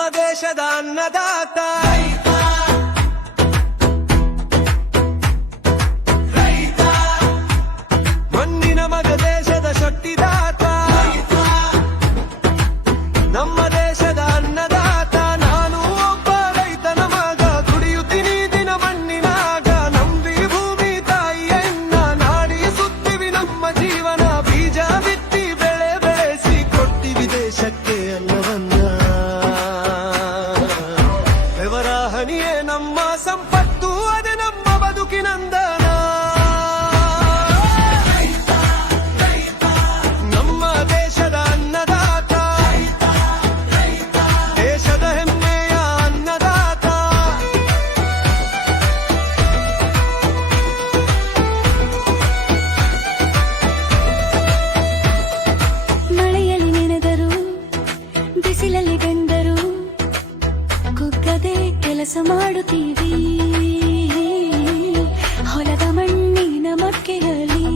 ನಮ್ಮ ದೇಶದ ಅನ್ನದಾತ ಮಣ್ಣಿನ ಮಗ ದೇಶದ ಶಕ್ತಿದಾತ ನಮ್ಮ ದೇಶದ ಅನ್ನದಾತ ನಾನು ಒಬ್ಬ ರೈತನ ಮಗ ದುಡಿಯುತ್ತೀನಿ ದಿನ ಮಣ್ಣಿನಾಗ ನಂಬಿ ಭೂಮಿ ತಾಯಿಯನ್ನ ನಾಡಿ ಸುತ್ತೀವಿ ನಮ್ಮ ಜೀವನ ಬೀಜ ಬಿತ್ತಿ ಬೆಳೆ ಬೆಳೆಸಿ ಕೊಡ್ತೀವಿ ದೇಶಕ್ಕೆ ಅನ್ನವನ್ನ ಬೆವರ ಹನಿಯೇ ನಮ್ಮ ಸಂಪತ್ತು ಅದೇ ನಮ್ಮ ಬದುಕಿನಂದನ ನಮ್ಮ ದೇಶದ ಅನ್ನದಾತ ದೇಶದ ಹೆಮ್ಮೆಯ ಅನ್ನದಾತ ಮಳೆಯಲ್ಲಿ ನೆನೆದರು ಬಿಸಿಲಲ್ಲಿ ಬೆಂದರು ಕುಗ್ಗದೆ ಕೆಲಸ ಮಾಡುತ್ತೀವಿ ಹೊಲದ ಮಣ್ಣಿನ ಮಕ್ಕೆಯಲ್ಲಿ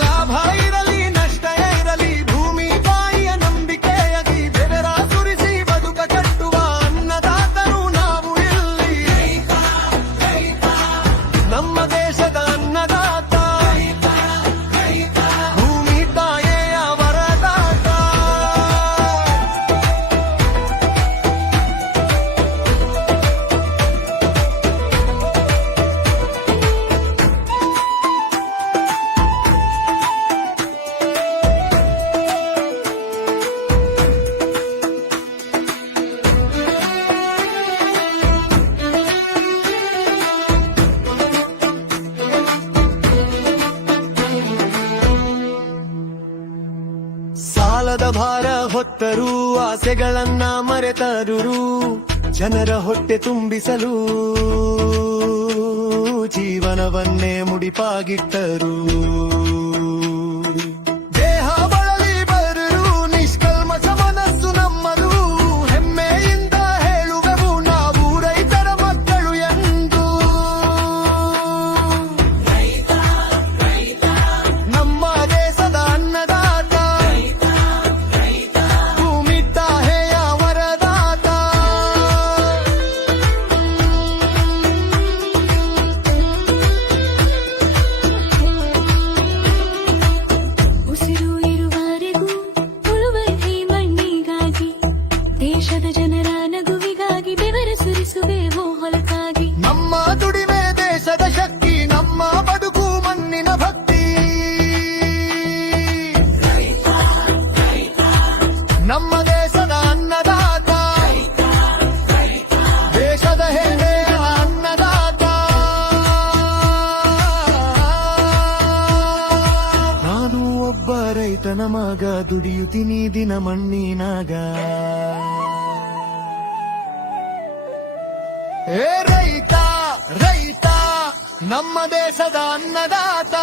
ಲಾಭ ಇರಲಿ ನಷ್ಟ ಇರಲಿ ಭೂಮಿ ತಾಯಿಯ ನಂಬಿಕೆಯಾಗಿ ಬೆವರ ಸುರಿಸಿ ಬದುಕ ಕಟ್ಟುವ ಅನ್ನದಾತರು ನಾವು ಇಲ್ಲಿ ನಮ್ಮ ದೇಶದ ಅನ್ನದಾತ ಭೂಮಿ ತಾಯಿಯ ವರದಾತ ಸಾಲದ ಭಾರ ಹೊತ್ತರು ಆಸೆಗಳನ್ನ ಮರೆತರು ಜನರ ಹೊಟ್ಟೆ ತುಂಬಿಸಲು ಜೀವನವನ್ನೇ ಮುಡಿಪಾಗಿಟ್ಟರು ದೇಹ ಬಳಲಿ ಬರರು ನಿಷ್ಕಲ್ಮಶ ಮನಸ್ಸು ನಮ್ಮದು ಹೆಮ್ಮೆಯಿಂದ ಹೇಳುವೆವು ನಾವು ರೈತರ ಮಕ್ಕಳು ಎಂದು ನಮ್ಮ ದೇಶದ ಅನ್ನದಾತ ಭೂಮಿ ತಾಯಿಯ ವರದಾತ ಉಸಿರು ಇರುವವರೆಗೂ ಉಳುವ ಈ ಮಣ್ಣಿಗಾಗಿ ದೇಶದ ಜನರ ನಗುವಿಗಾಗಿ ಬೆವರ ಸುರಿಸುವೆವು ಹೊಲಕ್ಕಾಗಿ ನಮ್ಮ ದುಡಿಮೆ ದೇಶದ ಶಕ್ತಿ ನಮ್ಮ ಬದುಕು ಮಣ್ಣಿನ ಭಕ್ತಿ ನಮ್ಮ ದೇಶದ ಅನ್ನದಾತ ದೇಶದ ಹೆಮ್ಮೆಯ ಅನ್ನದಾತ ನಾನು ಒಬ್ಬ ರೈತನ ಮಗ ದುಡಿಯುತ್ತೀನಿ ದಿನ ಮಣ್ಣಿನಾಗ ಏ ರೈತ ರೈತ ನಮ್ಮ ದೇಶದ ಅನ್ನದಾತ